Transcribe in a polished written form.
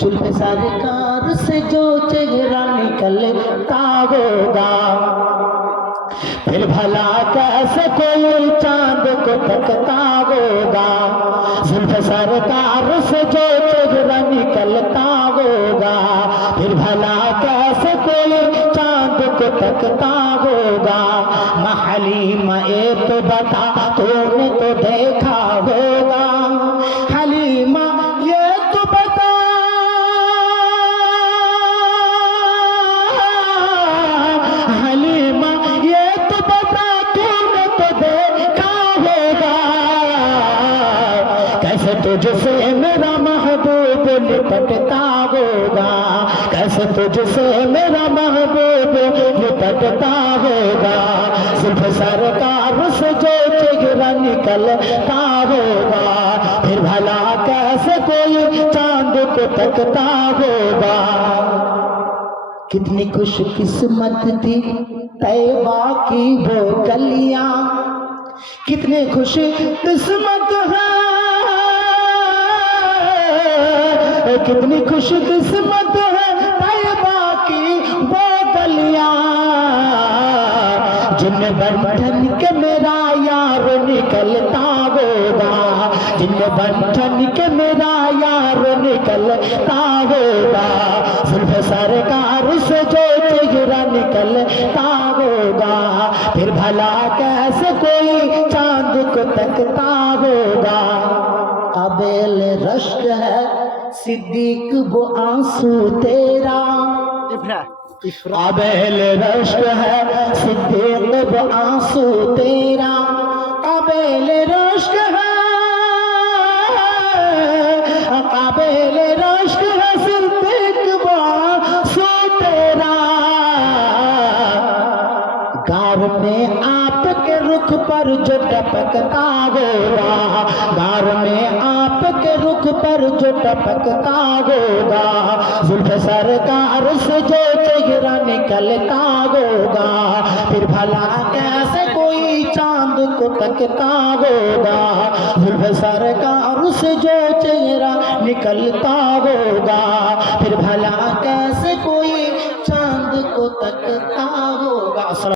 जुल्फ़े सरकार से जो चेहरा निकलता होगा, फिर भला कैसे कोई चांद को तकता होगा। जुल्फ़े सरकार से जो चेहरा निकलता होगा, फिर भला कैसे कोई चांद को तकता होगा। हलीमा ये तो बता, तूने तो देखा होगा। हलीमा ये तो बता, हलीमा ये तो बता, तूने तो देखा होगा। कैसे तुझसे मेरा महबूब निपटता होगा, कैसे तुझसे मेरा महबूब निपटता होगा। जुल्फ़े सरकार से जो चेहरा निकलता होगा, फिर भला कैसे कोई चांद को तकता होगा। कितनी खुशकिस्मत थी तैबा की वो गलियां, कितने खुश किस्मत है, कितनी खुश किस्मत है तैबा की वो गलियां, जिनमें बंधन के मेरा यार निकलता होगा, जिनमें बंधन के मेरा यार निकलता होगा। जुल्फ़े सरकार से जो चेहरा निकलता होगा, फिर भला कैसे कोई चांद को तकता होगा। काबिल रश्क है सिद्दीक वो आंसू तेरा, काबिल रश्क है सिद्दीक वो आंसू तेरा। काबिल रश्क है, काबिल रश्क है सिद्दीक वो आंसू तेरा। गार में आपके रुख पर जो टपकता होगा, गार में आपके रुख पर जो टपकता होगा। जुल्फ़े सरकार से जो चेहरा निकलता होगा, फिर भला कैसे कोई चांद को तकता होगा। जुल्फ़े सरकार से जो चेहरा निकलता होगा, फिर भला कैसे कोई चांद को तकता होगा।